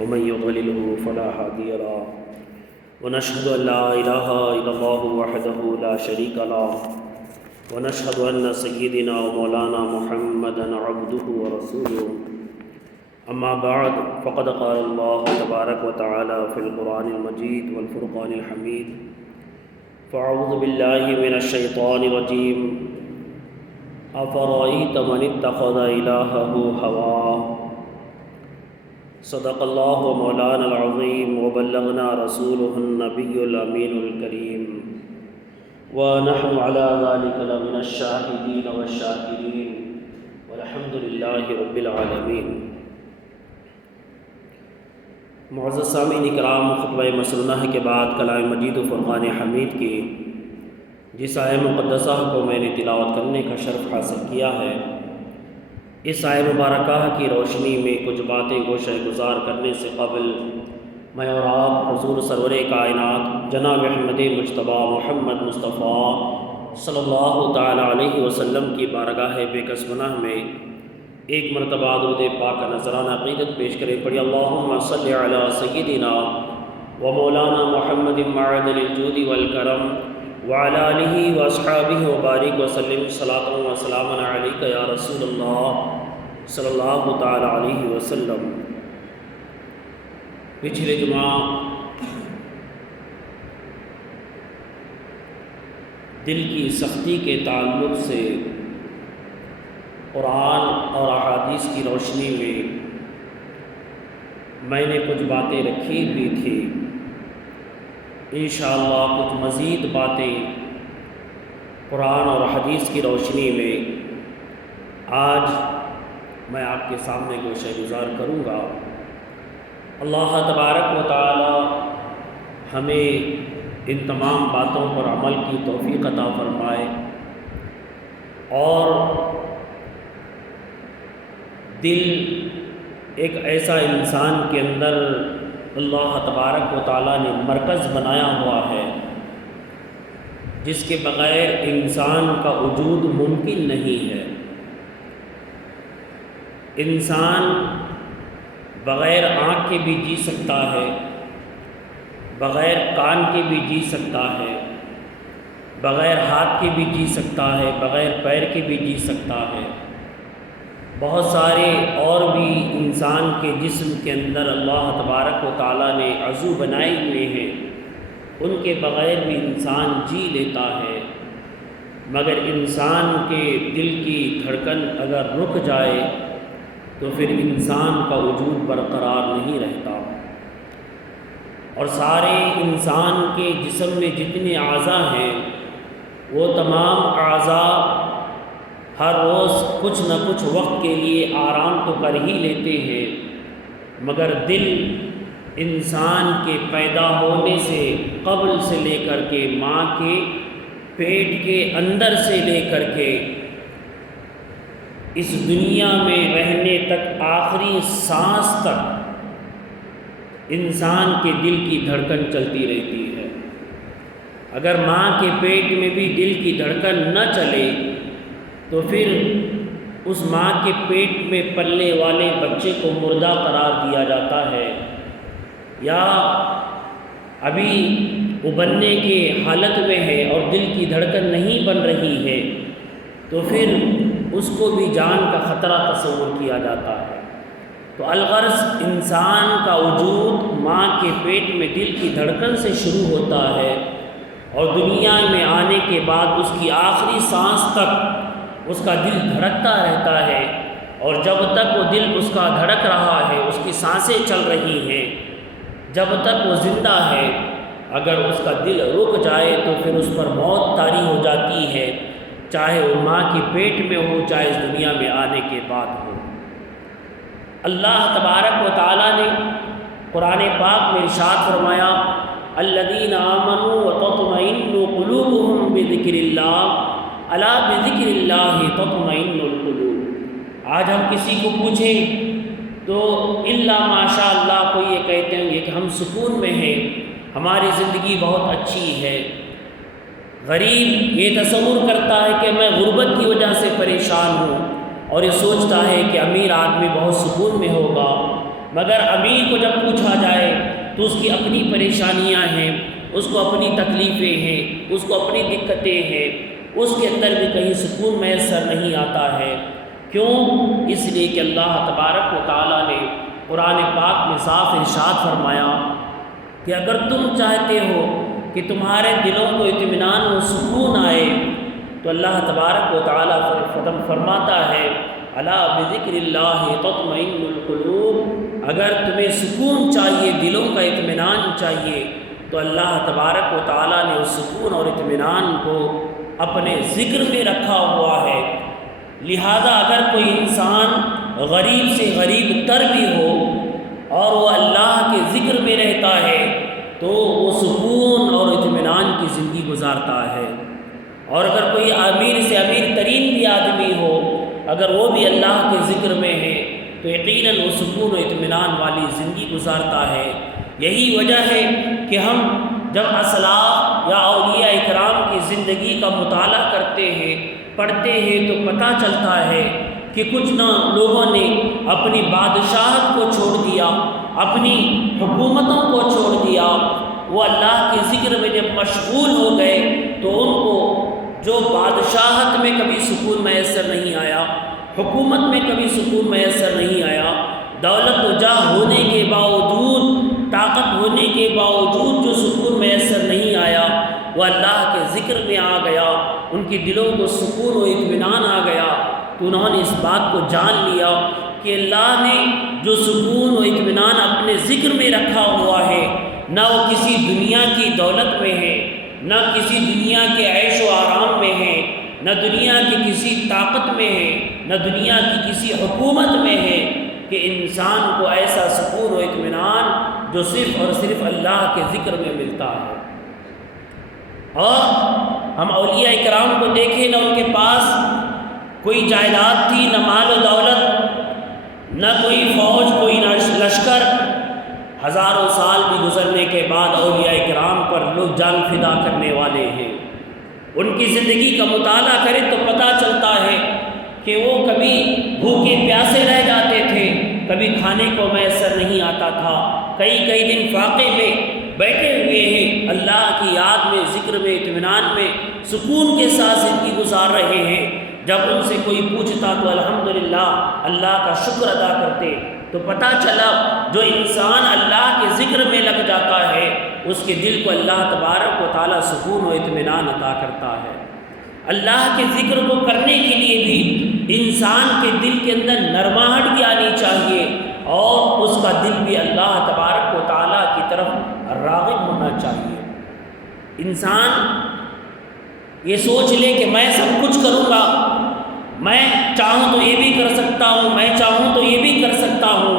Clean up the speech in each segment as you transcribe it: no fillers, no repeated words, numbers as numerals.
ومن يضلله فلا هادي له ونشهد أن لا إله إلا الله وحده لا شريك له ونشهد أن سيدنا ومولانا محمدا عبده ورسوله أما بعد فقد قال الله تبارك وتعالى في القرآن المجيد والفرقان الحميد فأعوذ بالله من الشيطان الرجيم أفرأيت من اتخذ إلهه هواه صدق الله مولانا العظيم وبلغنا رسوله النبي الأمين الكريم ونحن على ذلك لمن الشاهدين والشاكرين والحمد لله رب العالمين۔ معزز سامعین کرام، خطبہ مسنونہ کے بعد کلام مجید و فرقان حمید کی جس آیہ مقدسہ کو میں نے تلاوت کرنے کا شرف حاصل کیا ہے، اس آیہ مبارکہ کی روشنی میں کچھ باتیں گوشہ گزار کرنے سے قبل میں اور آپ حضور سرور کائنات جناب احمد مجتبیٰ محمد مصطفیٰ صلی اللہ تعالی علیہ وسلم کی بارگاہ بے کس گناہ میں ایک مرتبہ درود پاک کا نذرانہ عقیدت پیش کریں۔ پڑھی اللہم صلی علی سیدنا و مولانا محمد معدن الجود والکرم وعلی آلہ واصحابہ وبارک وسلم صلاۃ و سلام علیک یا رسول اللہ صلی اللہ تعالی علیہ وسلم۔ پچھلے جمعہ دل کی سختی کے تعلق سے قرآن اور احادیث کی روشنی میں نے کچھ باتیں رکھی ہوئی تھی۔ انشاءاللہ کچھ مزید باتیں قرآن اور حدیث کی روشنی میں آج میں آپ کے سامنے گوشہ گزار کروں گا۔ اللہ تبارک و تعالی ہمیں ان تمام باتوں پر عمل کی توفیق عطا فرمائے اور دل ایک ایسا انسان کے اندر اللہ تبارک و تعالیٰ نے مرکز بنایا ہوا ہے جس کے بغیر انسان کا وجود ممکن نہیں ہے۔ انسان بغیر آنکھ کے بھی جی سکتا ہے، بغیر کان کے بھی جی سکتا ہے، بغیر ہاتھ کے بھی جی سکتا ہے، بغیر پیر کے بھی جی سکتا ہے۔ بہت سارے اور بھی انسان کے جسم کے اندر اللہ تبارک و تعالیٰ نے عضو بنائے ہوئے ہیں، ان کے بغیر بھی انسان جی لیتا ہے، مگر انسان کے دل کی دھڑکن اگر رک جائے تو پھر انسان کا وجود برقرار نہیں رہتا۔ اور سارے انسان کے جسم میں جتنے اعضاء ہیں وہ تمام اعضاء ہر روز کچھ نہ کچھ وقت کے لیے آرام تو کر ہی لیتے ہیں، مگر دل انسان کے پیدا ہونے سے قبل سے لے کر کے ماں کے پیٹ کے اندر سے لے کر کے اس دنیا میں رہنے تک آخری سانس تک انسان کے دل کی دھڑکن چلتی رہتی ہے۔ اگر ماں کے پیٹ میں بھی دل کی دھڑکن نہ چلے تو پھر اس ماں کے پیٹ میں پلنے والے بچے کو مردہ قرار دیا جاتا ہے، یا ابھی ابلنے کے حالت میں ہے اور دل کی دھڑکن نہیں بن رہی ہے تو پھر اس کو بھی جان کا خطرہ تصور کیا جاتا ہے۔ تو الغرض انسان کا وجود ماں کے پیٹ میں دل کی دھڑکن سے شروع ہوتا ہے اور دنیا میں آنے کے بعد اس کی آخری سانس تک اس کا دل دھڑکتا رہتا ہے، اور جب تک وہ دل اس کا دھڑک رہا ہے، اس کی سانسیں چل رہی ہیں، جب تک وہ زندہ ہے، اگر اس کا دل رک جائے تو پھر اس پر موت طاری ہو جاتی ہے، چاہے وہ ماں کے پیٹ میں ہو، چاہے اس دنیا میں آنے کے بعد ہو۔ اللہ تبارک و تعالیٰ نے قرآن پاک میں ارشاد فرمایا الذین آمنوا وتطمئن قلوبهم بذکر اللہ الا بذکر اللہ تطمئن القلوب۔ آج ہم کسی کو پوچھیں تو الا ماشاء اللہ کو یہ کہتے ہیں کہ ہم سکون میں ہیں، ہماری زندگی بہت اچھی ہے۔ غریب یہ تصور کرتا ہے کہ میں غربت کی وجہ سے پریشان ہوں، اور یہ سوچتا ہے کہ امیر آدمی بہت سکون میں ہوگا، مگر امیر کو جب پوچھا جائے تو اس کی اپنی پریشانیاں ہیں، اس کو اپنی تکلیفیں ہیں، اس کو اپنی دقتیں ہیں، اس کے اندر بھی کہیں سکون میسر نہیں آتا ہے۔ کیوں؟ اس لیے کہ اللہ تبارک و تعالیٰ نے قرآن پاک میں صاف ارشاد فرمایا کہ اگر تم چاہتے ہو کہ تمہارے دلوں کو اطمینان و سکون آئے تو اللہ تبارک و تعالیٰ فرماتا ہے الا بذکر اللہ تطمئن القلوب، اگر تمہیں سکون چاہیے، دلوں کا اطمینان چاہیے، تو اللہ تبارک و تعالیٰ نے اس سکون اور اطمینان کو اپنے ذکر میں رکھا ہوا ہے۔ لہذا اگر کوئی انسان غریب سے غریب تر بھی ہو اور وہ اللہ کے ذکر میں رہتا ہے تو وہ سکون اور اطمینان کی زندگی گزارتا ہے، اور اگر کوئی امیر سے امیر ترین بھی آدمی ہو، اگر وہ بھی اللہ کے ذکر میں ہے تو یقیناً وہ سکون و اطمینان والی زندگی گزارتا ہے۔ یہی وجہ ہے کہ ہم جب اسلاف یا اولیاء اکرام کی زندگی کا مطالعہ کرتے ہیں، پڑھتے ہیں، تو پتہ چلتا ہے کہ کچھ لوگوں نے اپنی بادشاہت کو چھوڑ دیا، اپنی حکومتوں کو چھوڑ دیا، وہ اللہ کے ذکر میں جب مشغول ہو گئے تو ان کو جو بادشاہت میں کبھی سکون میسر نہیں آیا، حکومت میں کبھی سکون میسر نہیں آیا، دولت و جاہ ہونے کے باوجود، طاقت ہونے کے باوجود جو سکون میسر نہیں آیا، وہ اللہ کے ذکر میں آ گیا، ان کے دلوں کو سکون و اطمینان آ گیا، تو انہوں نے اس بات کو جان لیا کہ اللہ نے جو سکون و اطمینان اپنے ذکر میں رکھا ہوا ہے، نہ وہ کسی دنیا کی دولت میں ہے، نہ کسی دنیا کے عیش و آرام میں ہے، نہ دنیا کی کسی طاقت میں ہے، نہ دنیا کی کسی حکومت میں ہے، کہ انسان کو ایسا سکون و اطمینان جو صرف اور صرف اللہ کے ذکر میں ملتا ہے۔ اور ہم اولیاء اکرام کو دیکھیں، نہ ان کے پاس کوئی جائیداد تھی، نہ مال و دولت، نہ کوئی فوج، کوئی نہ لشکر۔ ہزاروں سال بھی گزرنے کے بعد اولیاء اکرام پر لوگ جان فدا کرنے والے ہیں۔ ان کی زندگی کا مطالعہ کریں تو پتہ چلتا ہے کہ وہ کبھی بھوکے پیاسے رہ جاتے تھے، کبھی کھانے کو میسر نہیں آتا تھا، کئی دن فاقے میں بیٹھے ہوئے ہیں، اللہ کی یاد میں، ذکر میں، اطمینان میں، سکون کے ساتھ زندگی گزار رہے ہیں۔ جب ان سے کوئی پوچھتا تو الحمدللہ اللہ کا شکر ادا کرتے، تو پتہ چلا جو انسان اللہ کے ذکر میں لگ جاتا ہے اس کے دل کو اللہ تبارک و تعالیٰ سکون و اطمینان عطا کرتا ہے۔ اللہ کے ذکر کو کرنے کے لیے بھی انسان کے دل کے اندر نرماہٹ بھی آنی چاہیے، اور اس کا دل بھی اللہ تبارک و تعالیٰ کی طرف راغب ہونا چاہیے۔ انسان یہ سوچ لے کہ میں سب کچھ کروں گا، میں چاہوں تو یہ بھی کر سکتا ہوں، میں چاہوں تو یہ بھی کر سکتا ہوں،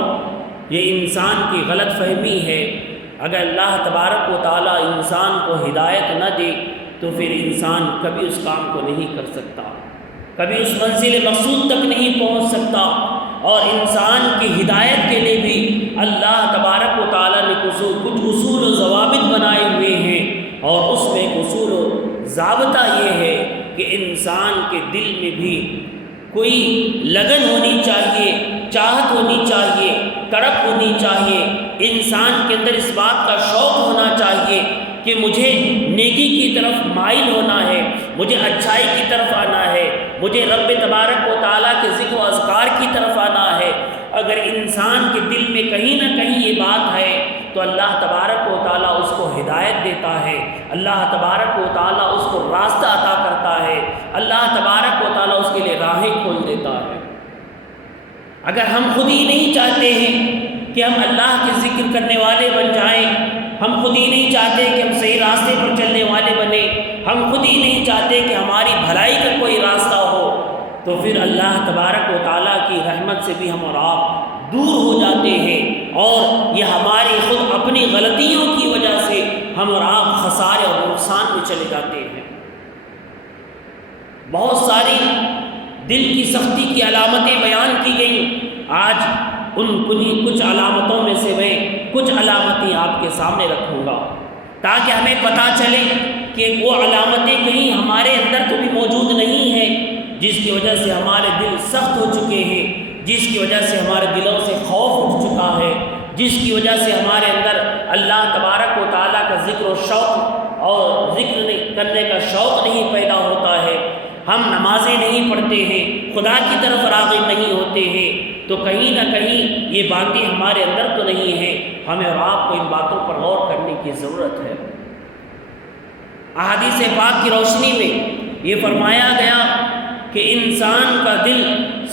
یہ انسان کی غلط فہمی ہے۔ اگر اللہ تبارک و تعالیٰ انسان کو ہدایت نہ دے تو پھر انسان کبھی اس کام کو نہیں کر سکتا، کبھی اس منزل مقصود تک نہیں پہنچ سکتا۔ اور انسان کی ہدایت کے لیے بھی اللہ تبارک و تعالیٰ نے کچھ اصول و ضوابط بنائے ہوئے ہیں، اور اس میں ایک اصول و ضابطہ یہ ہے کہ انسان کے دل میں بھی کوئی لگن ہونی چاہیے، چاہت ہونی چاہیے، تڑپ ہونی چاہیے، انسان کے اندر اس بات کا شوق ہونا چاہیے کہ مجھے نیکی کی طرف مائل ہونا ہے، مجھے اچھائی کی طرف آنا ہے، مجھے رب تبارک و تعالیٰ کے ذکر و اذکار کی طرف آنا ہے۔ اگر انسان کے دل میں کہیں نہ کہیں یہ بات ہے تو اللہ تبارک و تعالیٰ اس کو ہدایت دیتا ہے، اللہ تبارک و تعالیٰ اس کو راستہ عطا کرتا ہے، اللہ تبارک و تعالیٰ اس کے لیے راہیں کھول دیتا ہے۔ اگر ہم خود ہی نہیں چاہتے ہیں کہ ہم اللہ کے ذکر کرنے والے بن جائیں، ہم خود ہی نہیں چاہتے کہ ہم صحیح راستے پر چلنے والے بنیں، ہم خود ہی نہیں چاہتے کہ ہماری بھلائی کا کوئی راستہ ہو، تو پھر اللہ تبارک و تعالیٰ کی رحمت سے بھی ہم اور آپ دور ہو جاتے ہیں، اور یہ ہماری خود اپنی غلطیوں کی وجہ سے ہم اور آپ خسارے اور نقصان میں چلے جاتے ہیں۔ بہت ساری دل کی سختی کی علامتیں بیان کی گئیں، آج ان کچھ علامتوں میں سے میں کچھ علامتیں آپ کے سامنے رکھوں گا تاکہ ہمیں پتہ چلے کہ وہ علامتیں کہیں ہمارے اندر تو بھی موجود نہیں ہیں جس کی وجہ سے ہمارے دل سخت ہو چکے ہیں، جس کی وجہ سے ہمارے دلوں سے خوف اٹھ چکا ہے، جس کی وجہ سے ہمارے اندر اللہ تبارک و تعالیٰ کا ذکر و شوق اور ذکر کرنے کا شوق نہیں پیدا ہوتا ہے، ہم نمازیں نہیں پڑھتے ہیں، خدا کی طرف راغب نہیں ہوتے ہیں، تو کہیں نہ کہیں یہ باتیں ہمارے اندر تو نہیں ہیں۔ ہمیں اور آپ کو ان باتوں پر غور کرنے کی ضرورت ہے۔ احادیث پاک کی روشنی میں یہ فرمایا گیا کہ انسان کا دل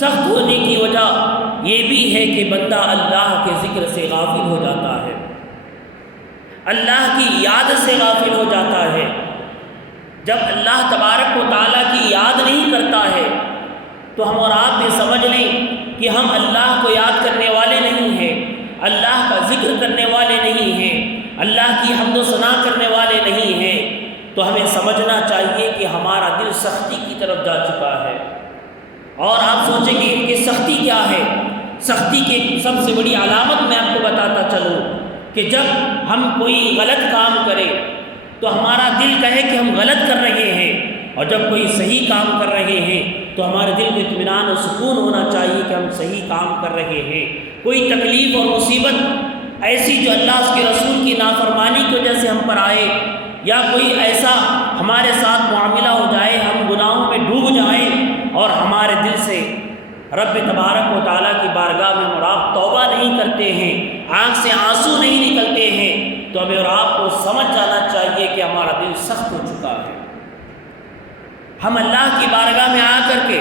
سخت ہونے کی وجہ یہ بھی ہے کہ بندہ اللہ کے ذکر سے غافل ہو جاتا ہے، اللہ کی یاد سے غافل ہو جاتا ہے۔ جب اللہ تبارک و تعالیٰ کی یاد نہیں کرتا ہے تو ہم اور آپ یہ سمجھ لیں کہ ہم اللہ کو یاد کرنے والے نہیں ہیں، اللہ کا ذکر کرنے والے نہیں ہیں، اللہ کی حمد و ثنا کرنے والے نہیں ہیں، تو ہمیں سمجھنا چاہیے کہ ہمارا دل سختی کی طرف جا چکا ہے۔ اور آپ سوچیں گے کہ سختی کیا ہے؟ سختی کی سب سے بڑی علامت میں آپ کو بتاتا چلوں کہ جب ہم کوئی غلط کام کریں تو ہمارا دل کہے کہ ہم غلط کر رہے ہیں، اور جب کوئی صحیح کام کر رہے ہیں تو ہمارے دل کو اطمینان و سکون ہونا چاہیے کہ ہم صحیح کام کر رہے ہیں۔ کوئی تکلیف اور مصیبت ایسی جو اللہ اس کے رسول کی نافرمانی کی وجہ سے ہم پر آئے، یا کوئی ایسا ہمارے ساتھ معاملہ ہو جائے، ہم گناہوں میں ڈوب جائیں اور ہمارے دل سے رب تبارک و تعالیٰ کی بارگاہ میں ہم اور آپ توبہ نہیں کرتے ہیں، آنکھ سے آنسو نہیں نکلتے ہیں، تو ہمیں اور آپ کو سمجھ جانا چاہیے کہ ہمارا دل سخت ہو چکا ہے۔ ہم اللہ کی بارگاہ میں آ کر کے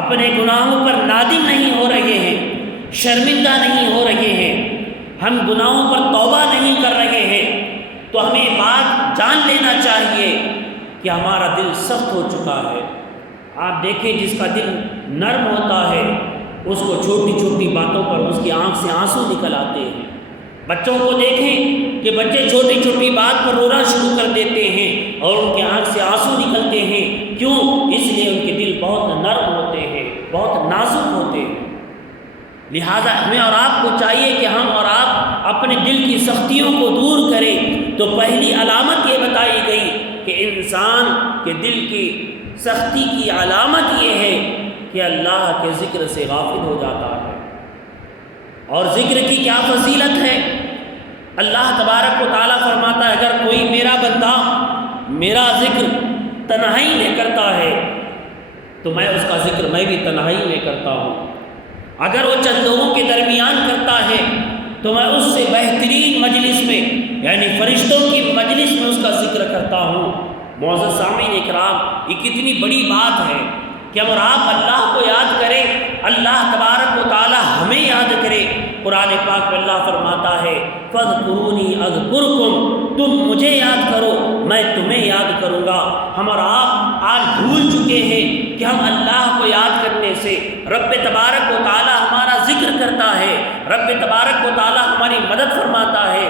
اپنے گناہوں پر نادم نہیں ہو رہے ہیں، شرمندہ نہیں ہو رہے ہیں، ہم گناہوں پر توبہ نہیں کر رہے ہیں، تو ہمیں بات جان لینا چاہیے کہ ہمارا دل سخت ہو چکا ہے۔ آپ دیکھیں جس کا دل نرم ہوتا ہے اس کو چھوٹی چھوٹی باتوں پر اس کی آنکھ سے آنسو نکل آتے ہیں۔ بچوں کو دیکھیں کہ بچے چھوٹی چھوٹی بات پر رونا شروع کر دیتے ہیں اور ان کی آنکھ سے آنسو نکلتے ہیں، کیوں؟ اس لیے ان کے دل بہت نرم ہوتے ہیں، بہت نازک ہوتے ہیں۔ لہذا ہمیں اور آپ کو چاہیے کہ ہم اور آپ اپنے دل کی سختیوں کو دور کریں۔ تو پہلی علامت یہ بتائی گئی کہ انسان کے دل کی سختی کی علامت یہ ہے کہ اللہ کے ذکر سے غافل ہو جاتا ہے۔ اور ذکر کی کیا فضیلت ہے؟ اللہ تبارک و تعالیٰ فرماتا ہے اگر کوئی میرا بندہ میرا ذکر تنہائی میں کرتا ہے تو میں اس کا ذکر میں بھی تنہائی میں کرتا ہوں، اگر وہ چند لوگوں کے درمیان کرتا ہے تو میں اس سے بہترین مجلس میں یعنی فرشتوں کی مجلس میں اس کا ذکر کرتا ہوں۔ معزز سامعین اکرام، یہ کتنی بڑی بات ہے کہ ہم اور آپ اللہ کو یاد کریں، اللہ تبارک و تعالی ہمیں یاد کرے۔ قرآن پاک میں اللہ فرماتا ہے فاذکرونی اذکرکم، تم مجھے یاد کرو میں تمہیں یاد کروں گا۔ ہم اور آپ آج بھول چکے ہیں کہ ہم اللہ کو یاد کرنے سے رب تبارک و تعالی ہمارا ذکر کرتا ہے، رب تبارک و تعالی ہماری مدد فرماتا ہے،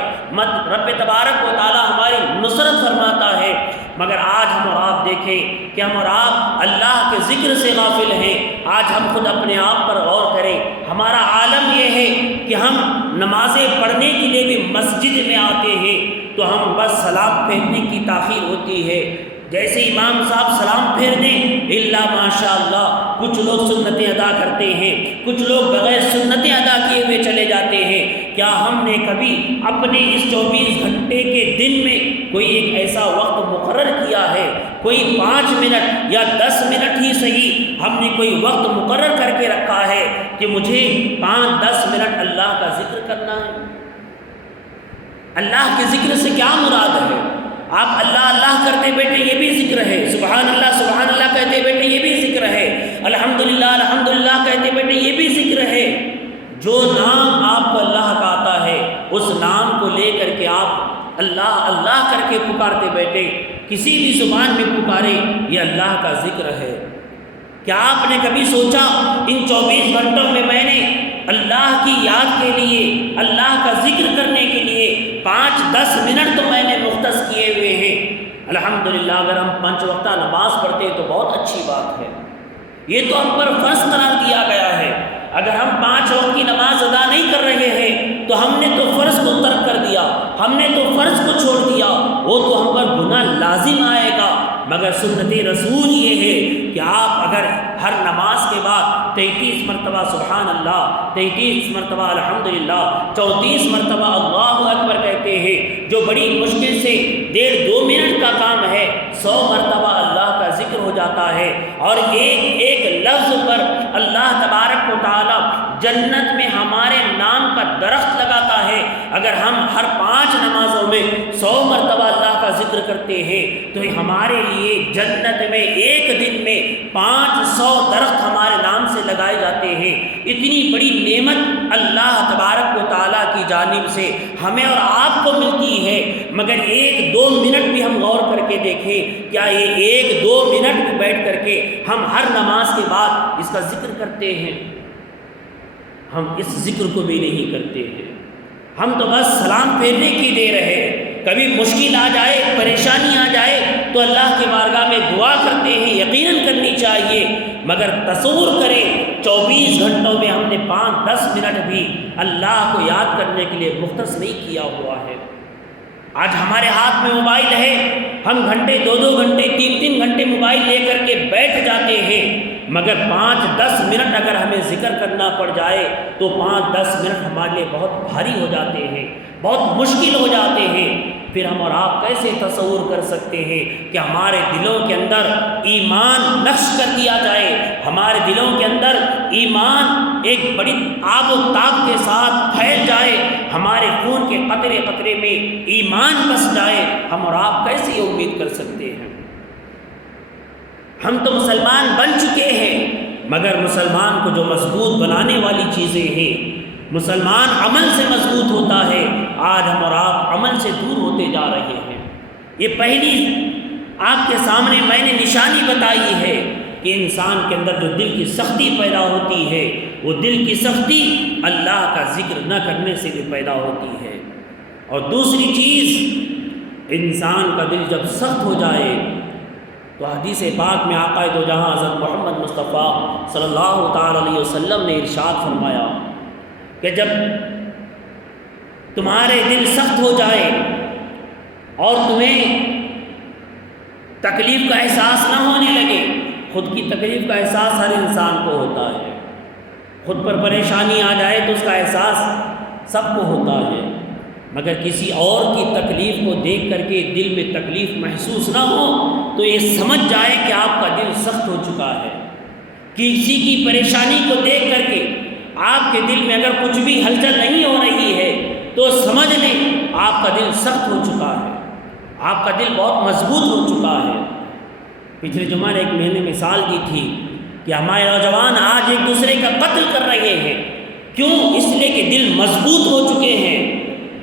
رب تبارک و تعالی ہماری نصرت فرماتا ہے، مگر آج ہم اور آپ دیکھیں کہ ہم اور آپ اللہ کے ذکر سے غافل ہیں۔ آج ہم خود اپنے آپ پر غور کریں، ہمارا عالم یہ ہے کہ ہم نمازیں پڑھنے کے لیے بھی مسجد میں آتے ہیں تو ہم بس سلام پھیرنے کی تاخیر ہوتی ہے، جیسے امام صاحب سلام پھیر دیں الا ماشاء اللہ کچھ لوگ سنتیں ادا کرتے ہیں، کچھ لوگ بغیر سنتیں ادا کیے ہوئے چلے جاتے ہیں۔ کیا ہم نے کبھی اپنے اس 24 گھنٹے کے دن میں کوئی ایک ایسا وقت مقرر کیا ہے، کوئی 5 منٹ یا 10 منٹ ہی صحیح ہم نے کوئی وقت مقرر کر کے رکھا ہے کہ مجھے 5-10 منٹ اللہ کا ذکر کرنا ہے؟ اللہ کے ذکر سے کیا مراد ہے؟ آپ اللہ اللہ کرتے بیٹھے یہ بھی ذکر ہے، سبحان اللہ کہتے بیٹھے یہ بھی ذکر ہے، الحمدللہ کہتے بیٹھے یہ بھی ذکر ہے۔ جو نام آپ کو اللہ کا آتا ہے اس نام کو لے کر کے آپ اللہ اللہ کر کے پکارتے بیٹھے، کسی بھی زبان میں پکارے، یہ اللہ کا ذکر ہے۔ کیا آپ نے کبھی سوچا ان 24 گھنٹوں میں میں نے اللہ کی یاد کے لیے، اللہ کا ذکر کرنے کے لیے 5-10 منٹ تو میں نے مختص کیے ہوئے ہیں؟ الحمدللہ اگر ہم 5 وقتہ نماز پڑھتے ہیں تو بہت اچھی بات ہے، یہ تو ہم پر فرض قرار دیا گیا ہے۔ اگر ہم 5 وقت کی نماز ادا نہیں کر رہے ہیں تو ہم نے تو فرض کو ترک کر دیا، ہم نے تو فرض کو چھوڑ دیا، وہ تو ہم پر گناہ لازم آئے گا۔ مگر سنت رسول یہ ہے کہ آپ اگر ہر نماز کے بعد 33 مرتبہ سبحان اللہ، 33 مرتبہ الحمدللہ، 34 مرتبہ اللہ اکبر کہتے ہیں، جو بڑی مشکل سے 1.5-2 منٹ کا کام ہے، 100 مرتبہ اللہ کا ذکر ہو جاتا ہے، اور ایک ایک لفظ پر اللہ تبارک و تعالی جنت میں ہمارے نام کا درخت لگاتا ہے۔ اگر ہم ہر 5 نمازوں میں 100 مرتبہ اللہ کا ذکر کرتے ہیں تو ہمارے لیے جنت میں ایک دن میں 500 درخت ہمارے نام سے لگائے جاتے ہیں۔ اتنی بڑی نعمت اللہ تبارک و تعالیٰ کی جانب سے ہمیں اور آپ کو ملتی ہے، مگر 1-2 منٹ بھی ہم غور کر کے دیکھیں، کیا یہ 1-2 منٹ بھی بیٹھ کر کے ہم ہر نماز کے بعد اس کا ذکر کرتے ہیں؟ ہم اس ذکر کو بھی نہیں کرتے ہیں، ہم تو بس سلام پھیرنے کی دیر ہے۔ کبھی مشکل آ جائے، پریشانی آ جائے تو اللہ کے بارگاہ میں دعا کرتے ہیں، یقیناً کرنی چاہیے، مگر تصور کریں 24 گھنٹوں میں ہم نے 5-10 منٹ بھی اللہ کو یاد کرنے کے لیے مختص نہیں کیا ہوا ہے۔ آج ہمارے ہاتھ میں موبائل ہے، ہم گھنٹے 2-2 گھنٹے 3-3 گھنٹے موبائل لے کر کے بیٹھ جاتے ہیں، مگر 5-10 منٹ اگر ہمیں ذکر کرنا پڑ جائے تو 5-10 منٹ ہمارے لیے بہت بھاری ہو جاتے ہیں، بہت مشکل ہو جاتے ہیں۔ پھر ہم اور آپ کیسے تصور کر سکتے ہیں کہ ہمارے دلوں کے اندر ایمان نقش کر دیا جائے، ہمارے دلوں کے اندر ایمان ایک بڑی آب و تاب کے ساتھ پھیل جائے، ہمارے خون کے قطرے قطرے میں ایمان بس جائے؟ ہم اور آپ کیسے یہ امید کر سکتے ہیں؟ ہم تو مسلمان بن چکے ہیں، مگر مسلمان کو جو مضبوط بنانے والی چیزیں ہیں، مسلمان عمل سے مضبوط ہوتا ہے، آج ہم اور آپ عمل سے دور ہوتے جا رہے ہیں۔ یہ پہلی آپ کے سامنے میں نے نشانی بتائی ہے کہ انسان کے اندر جو دل کی سختی پیدا ہوتی ہے، وہ دل کی سختی اللہ کا ذکر نہ کرنے سے بھی پیدا ہوتی ہے۔ اور دوسری چیز، انسان کا دل جب سخت ہو جائے تو حدیث پاک میں آقا دو جہاں حضرت محمد مصطفیٰ صلی اللہ تعالی علیہ وسلم نے ارشاد فرمایا کہ جب تمہارے دل سخت ہو جائے اور تمہیں تکلیف کا احساس نہ ہونے لگے، خود کی تکلیف کا احساس ہر انسان کو ہوتا ہے، خود پر پریشانی آ جائے تو اس کا احساس سب کو ہوتا ہے، مگر کسی اور کی تکلیف کو دیکھ کر کے دل میں تکلیف محسوس نہ ہو تو یہ سمجھ جائے کہ آپ کا دل سخت ہو چکا ہے۔ کسی کی پریشانی کو دیکھ کر کے آپ کے دل میں اگر کچھ بھی ہلچل نہیں ہو رہی ہے تو سمجھ لیں آپ کا دل سخت ہو چکا ہے، آپ کا دل بہت مضبوط ہو چکا ہے۔ پچھلے جمعہ نے ایک میں نے مثال دی تھی کہ ہمارے نوجوان آج ایک دوسرے کا قتل کر رہے ہیں، کیوں؟ اس لیے کہ دل مضبوط ہو چکے ہیں،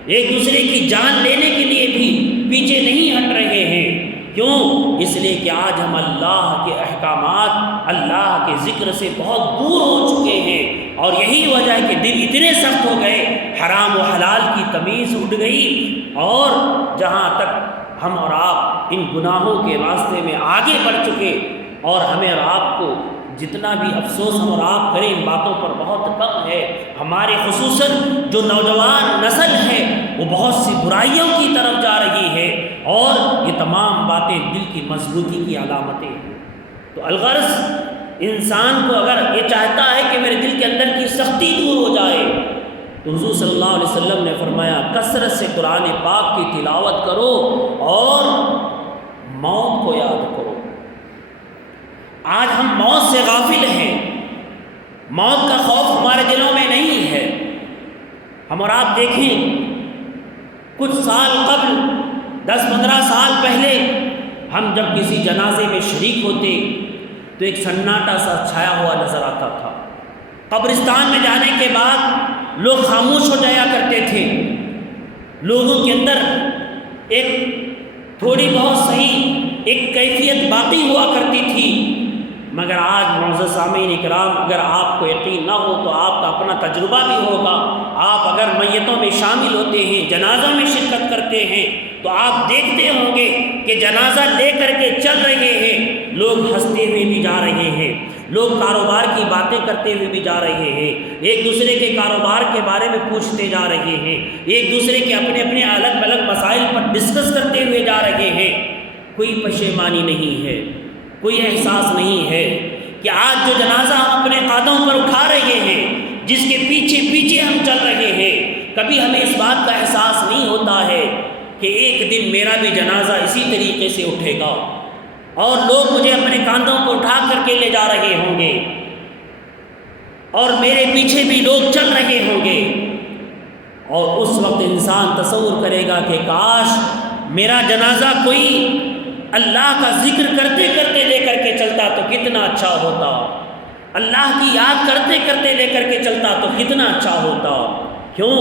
ایک دوسرے کی جان لینے کے لیے بھی پیچھے نہیں ہٹ رہے ہیں۔ کیوں؟ اس لیے کہ آج ہم اللہ کے احکامات، اللہ کے ذکر سے بہت دور ہو چکے ہیں، اور یہی وجہ ہے کہ دل اتنے سخت ہو گئے، حرام و حلال کی تمیز اٹھ گئی، اور جہاں تک ہم اور آپ ان گناہوں کے راستے میں آگے بڑھ چکے، اور ہمیں اور آپ کو جتنا بھی افسوس ہم اور آپ کریں ان باتوں پر بہت کم ہے۔ ہمارے خصوصاً جو نوجوان نسل ہے وہ بہت سی برائیوں کی طرف جا رہی ہے، اور یہ تمام باتیں دل کی مضبوطی کی علامتیں ہیں۔ تو الغرض انسان کو اگر یہ چاہتا ہے کہ میرے دل کے اندر کی سختی دور ہو جائے تو حضور صلی اللہ علیہ وسلم نے فرمایا کثرت سے قرآن پاک کی تلاوت کرو اور موت کو یاد کرو۔ آج ہم موت سے غافل ہیں، موت کا خوف ہمارے دلوں میں نہیں ہے۔ ہم اور آپ دیکھیں کچھ سال قبل 10-15 سال پہلے ہم جب کسی جنازے میں شریک ہوتے تو ایک سناٹا سا چھایا ہوا نظر آتا تھا۔ قبرستان میں جانے کے بعد لوگ خاموش ہو جایا کرتے تھے، لوگوں کے اندر ایک تھوڑی بہت صحیح ایک کیفیت باقی ہوا کرتی تھی۔ مگر آج معزز سامعین اکرام، اگر آپ کو یقین نہ ہو تو آپ کا اپنا تجربہ بھی ہوگا، آپ اگر میتوں میں شامل ہوتے ہیں، جنازہ میں شرکت کرتے ہیں تو آپ دیکھتے ہوں گے کہ جنازہ لے کر کے چل رہے ہیں، لوگ ہنستے ہوئے بھی جا رہے ہیں، لوگ کاروبار کی باتیں کرتے ہوئے بھی جا رہے ہیں، ایک دوسرے کے کاروبار کے بارے میں پوچھتے جا رہے ہیں، ایک دوسرے کے اپنے اپنے الگ الگ مسائل پر ڈسکس کرتے ہوئے جا رہے ہیں۔ کوئی پشیمانی نہیں ہے، کوئی احساس نہیں ہے کہ آج جو جنازہ ہم اپنے قدموں پر اٹھا رہے ہیں، جس کے پیچھے پیچھے ہم چل رہے ہیں، کبھی ہمیں اس بات کا احساس نہیں ہوتا ہے کہ ایک دن میرا بھی جنازہ اسی طریقے سے اٹھے گا اور لوگ مجھے اپنے کاندھوں کو اٹھا کر کے لے جا رہے ہوں گے اور میرے پیچھے بھی لوگ چل رہے ہوں گے۔ اور اس وقت انسان تصور کرے گا کہ کاش میرا جنازہ کوئی اللہ کا ذکر کرتے کرتے لے کر کے چلتا تو کتنا اچھا ہوتا، اللہ کی یاد کرتے کرتے لے کر کے چلتا تو کتنا اچھا ہوتا۔ کیوں؟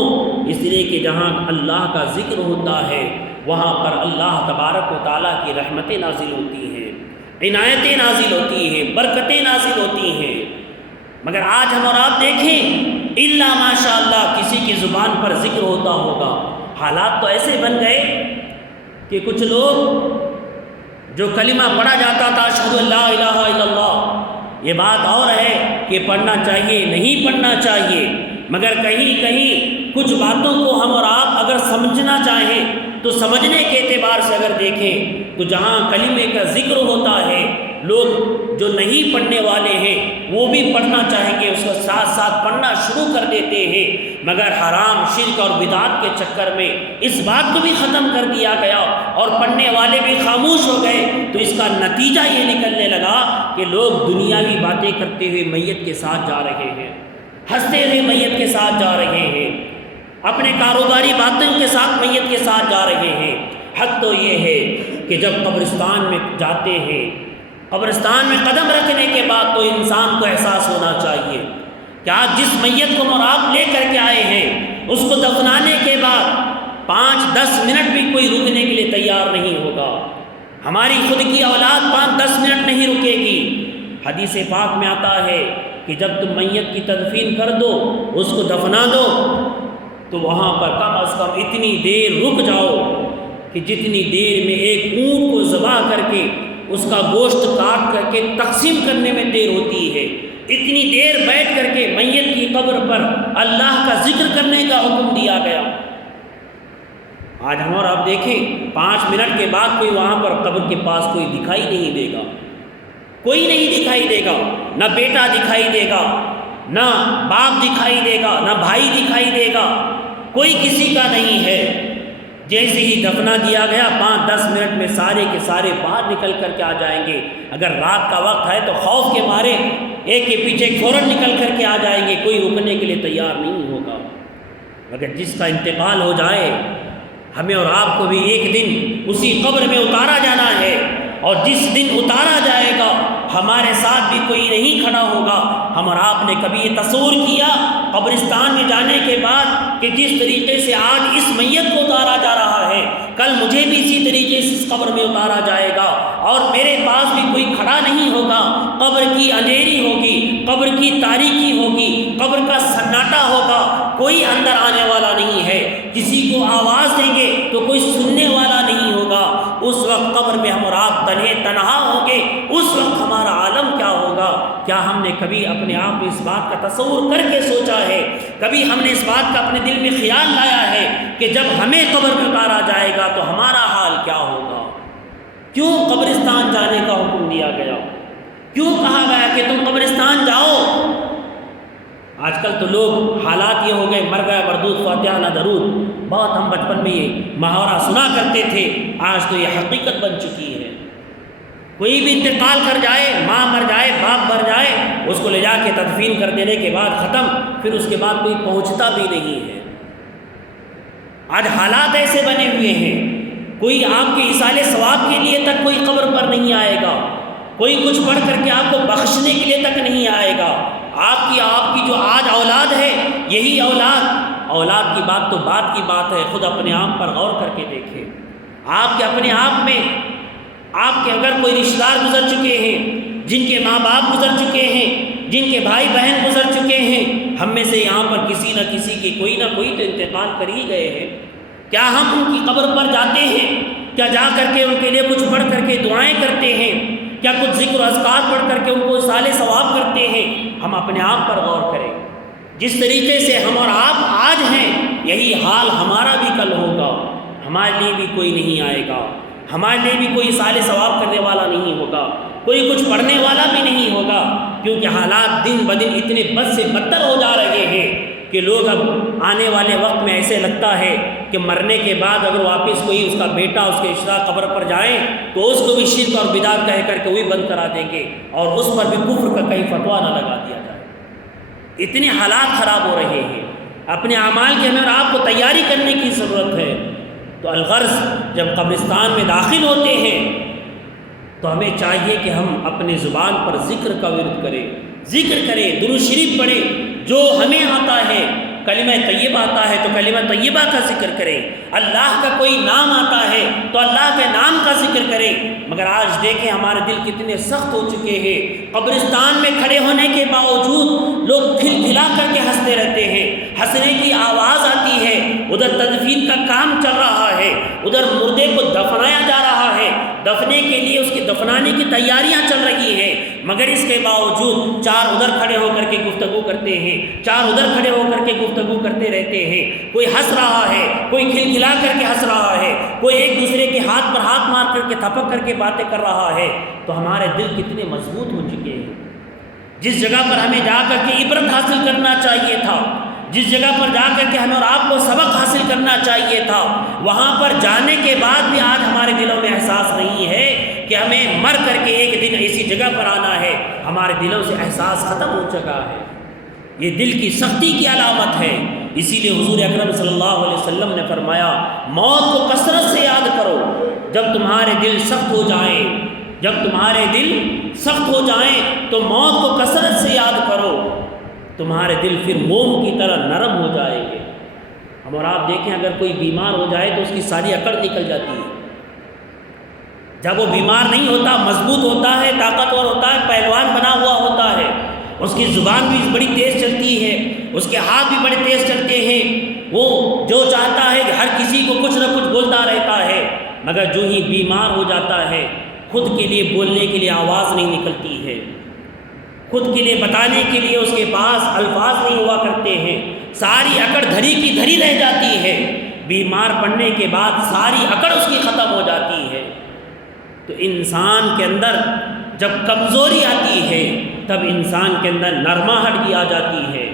اس لیے کہ جہاں اللہ کا ذکر ہوتا ہے وہاں پر اللہ تبارک و تعالیٰ کی رحمتیں نازل ہوتی ہیں، عنایتیں نازل ہوتی ہیں، برکتیں نازل ہوتی ہیں۔ مگر آج ہم اور آپ دیکھیں، الا ماشاء اللہ کسی کی زبان پر ذکر ہوتا ہوگا۔ حالات تو ایسے بن گئے کہ کچھ لوگ جو کلمہ پڑھا جاتا تھا اشہد ان لا الہ الا اللہ، یہ بات اور ہے کہ پڑھنا چاہیے نہیں پڑھنا چاہیے، مگر کہیں کہیں کچھ باتوں کو ہم اور آپ اگر سمجھنا چاہیں تو سمجھنے کے اعتبار سے اگر دیکھیں تو جہاں کلمے کا ذکر ہوتا ہے، لوگ جو نہیں پڑھنے والے ہیں وہ بھی پڑھنا چاہیں گے، اس کے ساتھ ساتھ پڑھنا شروع کر دیتے ہیں، مگر حرام شرک اور بدعات کے چکر میں اس بات کو بھی ختم کر دیا گیا اور پڑھنے والے بھی خاموش ہو گئے۔ تو اس کا نتیجہ یہ نکلنے لگا کہ لوگ دنیاوی باتیں کرتے ہوئے میت کے ساتھ جا رہے ہیں، ہنستے ہوئے میت کے ساتھ جا رہے ہیں، اپنے کاروباری باتوں کے ساتھ میت کے ساتھ جا رہے ہیں۔ حد تو یہ ہے کہ جب قبرستان میں جاتے ہیں، قبرستان میں قدم رکھنے کے بعد تو انسان کو احساس ہونا چاہیے کہ آج جس میت کو مراب لے کر کے آئے ہیں اس کو دفنانے کے بعد 5-10 منٹ بھی کوئی رکنے کے لیے تیار نہیں ہوگا۔ ہماری خود کی اولاد 5-10 منٹ نہیں رکے گی۔ حدیث پاک میں آتا ہے کہ جب تم میت کی تدفین کر دو، اس کو دفنا دو، تو وہاں پر کم از کم اتنی دیر رک جاؤ کہ جتنی دیر میں ایک اونٹ کو ذبح کر کے اس کا گوشت کاٹ کر کے تقسیم کرنے میں دیر ہوتی ہے، اتنی دیر بیٹھ کر کے میت کی قبر پر اللہ کا ذکر کرنے کا حکم دیا گیا۔ آج ہم اور آپ دیکھیں 5 منٹ کے بعد کوئی وہاں پر قبر کے پاس کوئی دکھائی نہیں دے گا، کوئی نہیں دکھائی دے گا، نہ بیٹا دکھائی دے گا، نہ باپ دکھائی دے گا، نہ بھائی دکھائی دے گا، کوئی کسی کا نہیں ہے۔ جیسے ہی دفنا دیا گیا 5-10 منٹ میں سارے کے سارے باہر نکل کر کے آ جائیں گے۔ اگر رات کا وقت ہے تو خوف کے مارے ایک کے پیچھے فوراً نکل کر کے آ جائیں گے، کوئی رکنے کے لیے تیار نہیں ہوگا۔ مگر جس کا انتقال ہو جائے، ہمیں اور آپ کو بھی ایک دن اسی قبر میں اتارا جانا ہے، اور جس دن اتارا جائے گا ہمارے ساتھ بھی کوئی نہیں کھڑا ہوگا۔ ہم اور آپ نے کبھی یہ تصور کیا قبرستان میں جانے کے بعد کہ جس طریقے سے آج اس میت کو اتارا جا رہا ہے، کل مجھے بھی اسی طریقے سے اس قبر میں اتارا جائے گا اور میرے پاس بھی کوئی کھڑا نہیں ہوگا، قبر کی اندھیری ہوگی، قبر کی تاریکی ہوگی، قبر کا سناٹا ہوگا، کوئی اندر آنے والا نہیں ہے، کسی کو آواز دیں گے تو کوئی سننے والا نہیں ہوگا۔ اس وقت قبر میں ہم اور آپ تنہا ہوں گے، اس وقت ہمارا عالم کیا ہوگا؟ کیا ہم نے کبھی اپنے آپ میں اس بات کا تصور کر کے سوچا ہے؟ کبھی ہم نے اس بات کا اپنے دل میں خیال لایا ہے کہ جب ہمیں قبر میں اتارا جائے گا تو ہمارا حال کیا ہوگا؟ کیوں قبرستان جانے کا حکم دیا گیا؟ کیوں کہا گیا کہ تم قبرستان جاؤ؟ آج کل تو لوگ حالات یہ ہو گئے، مر گئے مردود فاتحہ نہ درود۔ بہت ہم بچپن میں یہ محاورہ سنا کرتے تھے، آج تو یہ حقیقت بن چکی ہے۔ کوئی بھی انتقال کر جائے، ماں مر جائے، باپ مر جائے، اس کو لے جا کے تدفین کر دینے کے بعد ختم، پھر اس کے بعد کوئی پہنچتا بھی نہیں ہے۔ آج حالات ایسے بنے ہوئے ہیں، کوئی آپ کے ایصال ثواب کے لیے تک کوئی قبر پر نہیں آئے گا، کوئی کچھ پڑھ کر کے آپ کو بخشنے کے لیے تک نہیں آئے گا۔ آپ کی جو آج اولاد ہے، یہی اولاد کی بات تو بات کی بات ہے، خود اپنے آپ پر غور کر کے دیکھیں۔ آپ کے اپنے آپ میں آپ کے اگر کوئی رشتہ دار گزر چکے ہیں، جن کے ماں باپ گزر چکے ہیں، جن کے بھائی بہن گزر چکے ہیں، ہم میں سے یہاں پر کسی نہ کسی کے کوئی نہ کوئی تو انتقال کر ہی گئے ہیں، کیا ہم ان کی قبر پر جاتے ہیں؟ کیا جا کر کے ان کے لیے کچھ پڑھ کر کے دعائیں کرتے ہیں؟ کیا کچھ ذکر و اذکار پڑھ کر کے ان کو اصال ثواب کرتے ہیں؟ ہم اپنے آپ پر غور کریں۔ جس طریقے سے ہم اور آپ آج ہیں، یہی حال ہمارا بھی کل ہوگا۔ ہمارے لیے بھی کوئی نہیں آئے گا، ہمارے لیے بھی کوئی اصال ثواب کرنے والا نہیں ہوگا، کوئی کچھ پڑھنے والا بھی نہیں ہوگا، کیونکہ حالات دن بدن اتنے بد سے بدتر ہو جا رہے ہیں کہ لوگ اب آنے والے وقت میں ایسے لگتا ہے کہ مرنے کے بعد اگر واپس کوئی اس کا بیٹا اس کے اشراق قبر پر جائیں تو اس کو بھی شرک اور بدعت کہہ کر کے وہی بند کرا دیں گے اور اس پر بھی کفر کا کہیں فتویٰ نہ لگا دیا جائے۔ اتنے حالات خراب ہو رہے ہیں، اپنے اعمال کے ہمیں اور آپ کو تیاری کرنے کی ضرورت ہے۔ تو الغرض جب قبرستان میں داخل ہوتے ہیں تو ہمیں چاہیے کہ ہم اپنے زبان پر ذکر کا ورد کریں، ذکر کریں، درود شریف پڑھیں، جو ہمیں آتا ہے۔ کلمہ طیبہ آتا ہے تو کلمہ طیبہ کا ذکر کریں، اللہ کا کوئی نام آتا ہے تو اللہ کے نام کا ذکر کریں۔ مگر آج دیکھیں ہمارے دل کتنے سخت ہو چکے ہیں، قبرستان میں کھڑے ہونے کے باوجود لوگ کھلکھلا کر کے ہنستے رہتے ہیں، ہنسنے کی آواز آتی ہے، ادھر تدفین کا کام چل رہا ہے، ادھر مردے کو دفنایا جا رہا ہے، دفنے کے لیے اس کی دفنانے کی تیاریاں چل رہی ہیں، مگر اس کے باوجود چار ادھر کھڑے ہو کر کے گفتگو کرتے ہیں، چار ادھر کھڑے ہو کر کے گفتگو کرتے رہتے ہیں، کوئی ہنس رہا ہے، کوئی کھلکھلا کر کے ہنس رہا ہے، کوئی ایک دوسرے کے ہاتھ پر ہاتھ مار کر کے تھپک کر کے باتیں کر رہا ہے۔ تو ہمارے دل کتنے مضبوط ہو چکے ہیں۔ جس جگہ پر ہمیں جا کر کے عبرت حاصل کرنا چاہیے تھا، جس جگہ پر جا کر کے ہمیں اور آپ کو سبق حاصل کرنا چاہیے تھا، وہاں پر جانے کے بعد بھی آج ہمارے دلوں میں احساس نہیں ہے کہ ہمیں مر کر کے ایک دن ایسی جگہ پر آنا ہے۔ ہمارے دلوں سے احساس ختم ہو چکا ہے۔ یہ دل کی سختی کی علامت ہے۔ اسی لیے حضور اکرم صلی اللہ علیہ وسلم نے فرمایا، موت کو کثرت سے یاد کرو۔ جب تمہارے دل سخت ہو جائیں، جب تمہارے دل سخت ہو جائیں تو موت کو کثرت سے یاد کرو، تمہارے دل پھر موم کی طرح نرم ہو جائیں گے۔ ہم اور آپ دیکھیں اگر کوئی بیمار ہو جائے تو اس کی ساری اکڑ نکل جاتی ہے۔ جب وہ بیمار نہیں ہوتا، مضبوط ہوتا ہے، طاقتور ہوتا ہے، پہلوان بنا ہوا ہوتا ہے، اس کی زبان بھی بڑی تیز چلتی ہے، اس کے ہاتھ بھی بڑے تیز چلتے ہیں، وہ جو چاہتا ہے کہ ہر کسی کو کچھ نہ کچھ بولتا رہتا ہے، مگر جو ہی بیمار ہو جاتا ہے خود کے لیے بولنے کے لیے آواز نہیں نکلتی ہے، خود کے لیے بتانے کے لیے اس کے پاس الفاظ نہیں ہوا کرتے ہیں، ساری اکڑ دھری کی دھری رہ جاتی ہے۔ بیمار پڑنے کے بعد ساری اکڑ اس کی ختم ہو جاتی ہے۔ تو انسان کے اندر جب کمزوری آتی ہے تب انسان کے اندر نرماہٹ بھی آ جاتی ہے،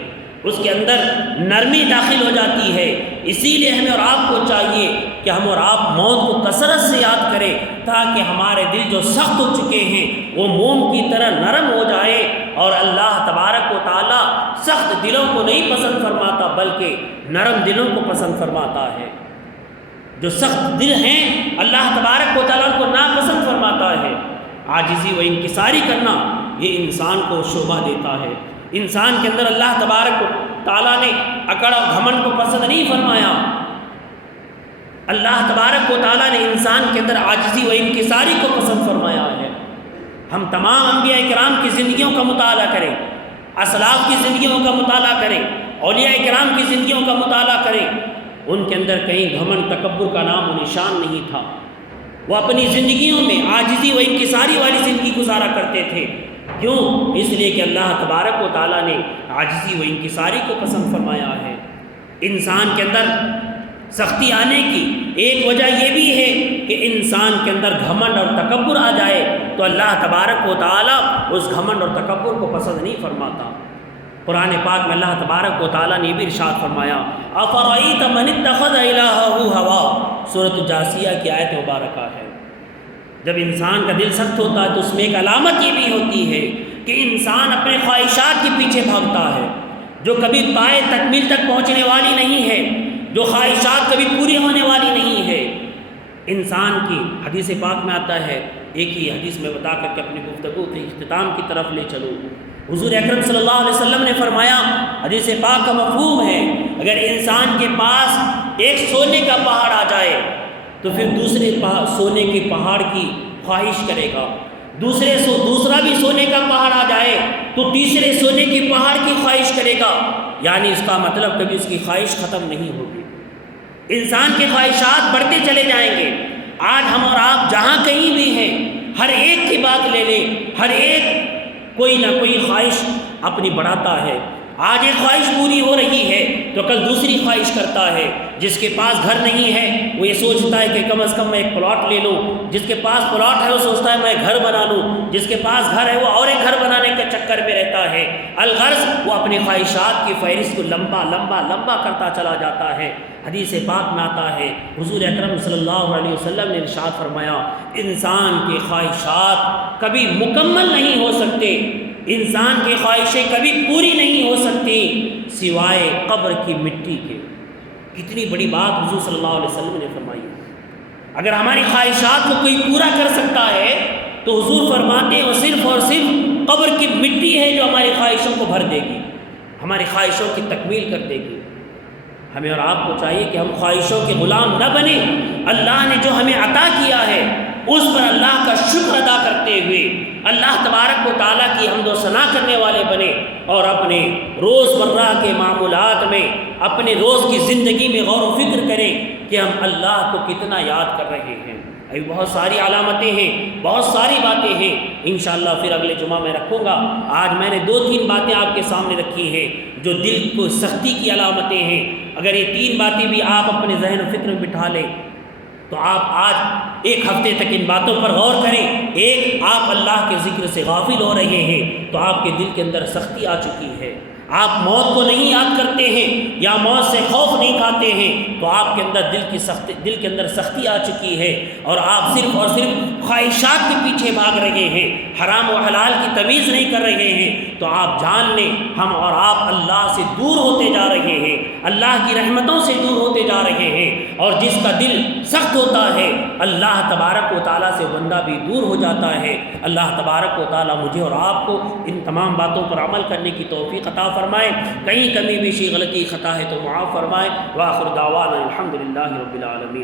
اس کے اندر نرمی داخل ہو جاتی ہے۔ اسی لیے ہمیں اور آپ کو چاہیے کہ ہم اور آپ موت کو کثرت سے یاد کریں تاکہ ہمارے دل جو سخت ہو چکے ہیں وہ موم کی طرح نرم ہو جائے۔ اور اللہ تبارک و تعالیٰ سخت دلوں کو نہیں پسند فرماتا بلکہ نرم دلوں کو پسند فرماتا ہے۔ جو سخت دل ہیں اللہ تبارک و تعالیٰ کو ناپسند فرماتا ہے۔ عاجزی و انکساری کرنا یہ انسان کو شوبہ دیتا ہے۔ انسان کے اندر اللہ تبارک و تعالیٰ نے اکڑ و گھمنڈ کو پسند نہیں فرمایا۔ اللہ تبارک و تعالیٰ نے انسان کے اندر عاجزی و انکساری کو پسند فرمایا ہے۔ ہم تمام انبیاء کرام کی زندگیوں کا مطالعہ کریں، اسلاف کی زندگیوں کا مطالعہ کریں، اولیاء کرام کی زندگیوں کا مطالعہ کریں، ان کے اندر کہیں گھمنڈ تکبر کا نام و نشان نہیں تھا۔ وہ اپنی زندگیوں میں عاجزی و انکساری والی زندگی گزارا کرتے تھے۔ کیوں؟ اس لیے کہ اللہ تبارک و تعالیٰ نے عاجزی و انکساری کو پسند فرمایا ہے۔ انسان کے اندر سختی آنے کی ایک وجہ یہ بھی ہے کہ انسان کے اندر گھمنڈ اور تکبر آ جائے تو اللہ تبارک و تعالیٰ اس گھمنڈ اور تکبر کو پسند نہیں فرماتا۔ قرآن پاک میں اللہ تبارک و تعالیٰ نے بھی ارشاد فرمایا، افرأیت من اتخذ الہہ ہوا، سورۃ الجاثیہ کی آیت مبارکہ ہے۔ جب انسان کا دل سخت ہوتا ہے تو اس میں ایک علامت یہ بھی ہوتی ہے کہ انسان اپنے خواہشات کے پیچھے بھاگتا ہے، جو کبھی پائے تکمیل تک پہنچنے والی نہیں ہے، جو خواہشات کبھی پوری ہونے والی نہیں ہے۔ انسان کی حدیث پاک میں آتا ہے، ایک ہی حدیث میں بتا کر کے اپنی گفتگو کے اختتام کی طرف لے چلوں۔ حضور اکرم صلی اللہ علیہ وسلم نے فرمایا، حدیث پاک کا مفہوم ہے، اگر انسان کے پاس ایک سونے کا پہاڑ آ جائے تو پھر دوسرے سونے کے پہاڑ کی خواہش کرے گا، دوسرا بھی سونے کا پہاڑ آ جائے تو تیسرے سونے کے پہاڑ کی خواہش کرے گا، یعنی اس کا مطلب کبھی اس کی خواہش ختم نہیں ہوگی۔ انسان کے خواہشات بڑھتے چلے جائیں گے۔ آج ہم اور آپ جہاں کہیں بھی ہیں، ہر ایک کی بات لے لیں، ہر ایک کوئی نہ کوئی خواہش اپنی بڑھاتا ہے۔ آج ایک خواہش پوری ہو رہی ہے تو کل دوسری خواہش کرتا ہے۔ جس کے پاس گھر نہیں ہے وہ یہ سوچتا ہے کہ کم از کم میں ایک پلاٹ لے لوں، جس کے پاس پلاٹ ہے وہ سوچتا ہے میں گھر بنا لوں، جس کے پاس گھر ہے وہ اور ایک گھر بنانے کے چکر میں رہتا ہے۔ الغرض وہ اپنی خواہشات کی فہرست کو لمبا لمبا لمبا کرتا چلا جاتا ہے۔ حدیث پاک میں آتا ہے، حضور اکرم صلی اللہ علیہ وسلم نے ارشاد فرمایا، انسان کی خواہشات کبھی مکمل نہیں ہو سکتے، انسان کی خواہشیں کبھی پوری نہیں ہو سکتی سوائے قبر کی مٹی کے۔ کتنی بڑی بات حضور صلی اللہ علیہ وسلم نے فرمائی۔ اگر ہماری خواہشات کو کوئی پورا کر سکتا ہے تو حضور فرماتے ہیں وہ صرف اور صرف قبر کی مٹی ہے جو ہماری خواہشوں کو بھر دے گی، ہماری خواہشوں کی تکمیل کر دے گی۔ ہمیں اور آپ کو چاہیے کہ ہم خواہشوں کے غلام نہ بنیں، اللہ نے جو ہمیں عطا کیا ہے اس پر اللہ کا شکر ادا کرتے ہوئے اللہ تبارک و تعالیٰ کی حمد و ثنا کرنے والے بنے، اور اپنے روز مرہ کے معمولات میں، اپنے روز کی زندگی میں غور و فکر کریں کہ ہم اللہ کو کتنا یاد کر رہے ہیں۔ ابھی بہت ساری علامتیں ہیں، بہت ساری باتیں ہیں، انشاءاللہ پھر اگلے جمعہ میں رکھوں گا۔ آج میں نے 2-3 باتیں آپ کے سامنے رکھی ہیں جو دل کو سختی کی علامتیں ہیں۔ اگر یہ 3 باتیں بھی آپ اپنے ذہن و فکر میں بٹھا لیں تو آپ آج ایک ہفتے تک ان باتوں پر غور کریں۔ ایک، آپ اللہ کے ذکر سے غافل ہو رہے ہیں تو آپ کے دل کے اندر سختی آ چکی ہے، آپ موت کو نہیں یاد کرتے ہیں یا موت سے خوف نہیں کھاتے ہیں تو آپ کے اندر دل کے اندر سختی آ چکی ہے، اور آپ صرف اور صرف خواہشات کے پیچھے بھاگ رہے ہیں، حرام و حلال کی تمیز نہیں کر رہے ہیں، تو آپ جان لیں ہم اور آپ اللہ سے دور ہوتے جا رہے ہیں، اللہ کی رحمتوں سے دور ہوتے جا رہے ہیں۔ اور جس کا دل سخت ہوتا ہے اللہ تبارک و تعالیٰ سے بندہ بھی دور ہو جاتا ہے۔ اللہ تبارک و تعالیٰ مجھے اور آپ کو ان تمام باتوں پر عمل کرنے کی توفیق عطا فرمائے، کہیں کمی بیشی غلطی خطا ہے تو معاف فرمائے۔ وآخر دعوانا الحمدللہ رب العالمین۔